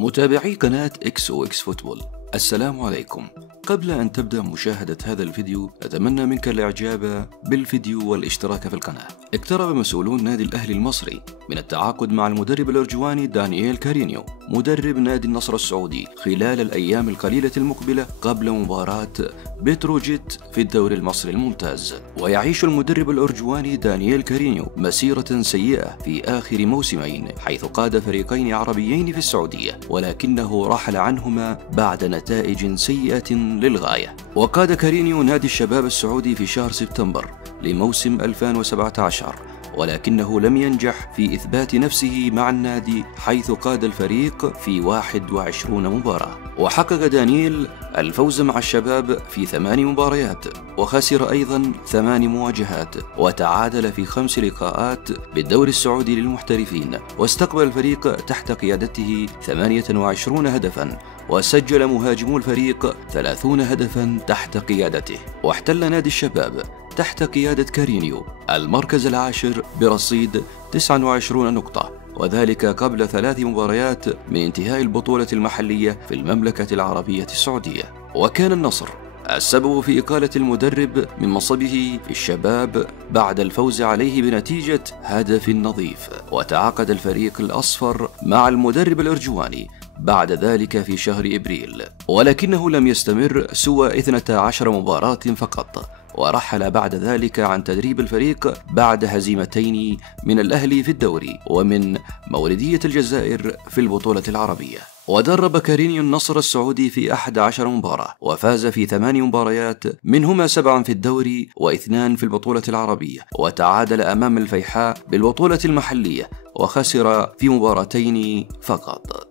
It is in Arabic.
متابعي قناة إكس أو إكس فوتبول، السلام عليكم. قبل أن تبدأ مشاهدة هذا الفيديو أتمنى منك الإعجاب بالفيديو والاشتراك في القناة. اقترب مسؤولون نادي الأهلي المصري من التعاقد مع المدرب الأرجواني دانييل كارينيو مدرب نادي النصر السعودي خلال الأيام القليلة المقبلة قبل مباراة بتروجيت في الدوري المصري الممتاز. ويعيش المدرب الأرجواني دانييل كارينيو مسيرة سيئة في آخر موسمين، حيث قاد فريقين عربيين في السعودية ولكنه رحل عنهما بعد نتائج سيئة للغاية. وقاد كارينيو نادي الشباب السعودي في شهر سبتمبر لموسم 2017 ولكنه لم ينجح في إثبات نفسه مع النادي، حيث قاد الفريق في 21 مباراة. وحقق دانييل الفوز مع الشباب في 8 مباريات، وخسر أيضا 8 مواجهات، وتعادل في 5 لقاءات بالدوري السعودي للمحترفين. واستقبل الفريق تحت قيادته 28 هدفا، وسجل مهاجمو الفريق 30 هدفا تحت قيادته. واحتل نادي الشباب تحت قيادة كارينيو المركز العاشر برصيد 29 نقطة، وذلك قبل 3 مباريات من انتهاء البطولة المحلية في المملكة العربية السعودية. وكان النصر السبب في إقالة المدرب من منصبه في الشباب بعد الفوز عليه بنتيجة هدف نظيف. وتعاقد الفريق الأصفر مع المدرب الأرجواني بعد ذلك في شهر إبريل، ولكنه لم يستمر سوى 12 مباراة فقط، ورحل بعد ذلك عن تدريب الفريق بعد هزيمتين من الأهلي في الدوري ومن مولودية الجزائر في البطولة العربية. ودرب كارينيو النصر السعودي في 11 مباراة، وفاز في 8 مباريات منهما 7 في الدوري و2 في البطولة العربية، وتعادل أمام الفيحاء بالبطولة المحلية، وخسر في مباراتين فقط.